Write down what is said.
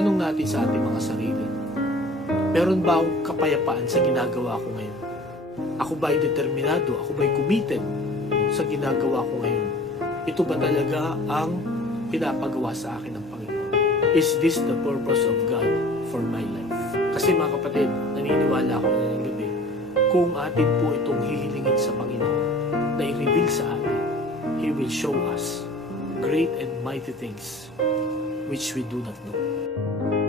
itanong natin sa ating mga sarili, meron ba akong kapayapaan sa ginagawa ko ngayon? Ako ba ay determinado? Ako ba ay committed sa ginagawa ko ngayon? Ito ba talaga ang pinapagawa sa akin ng Panginoon? Is this the purpose of God for my life? Kasi mga kapatid, naniniwala ako na ng gabi, kung atin po itong hihilingin sa Panginoon na i-reveal sa atin, He will show us great and mighty things which we do not know.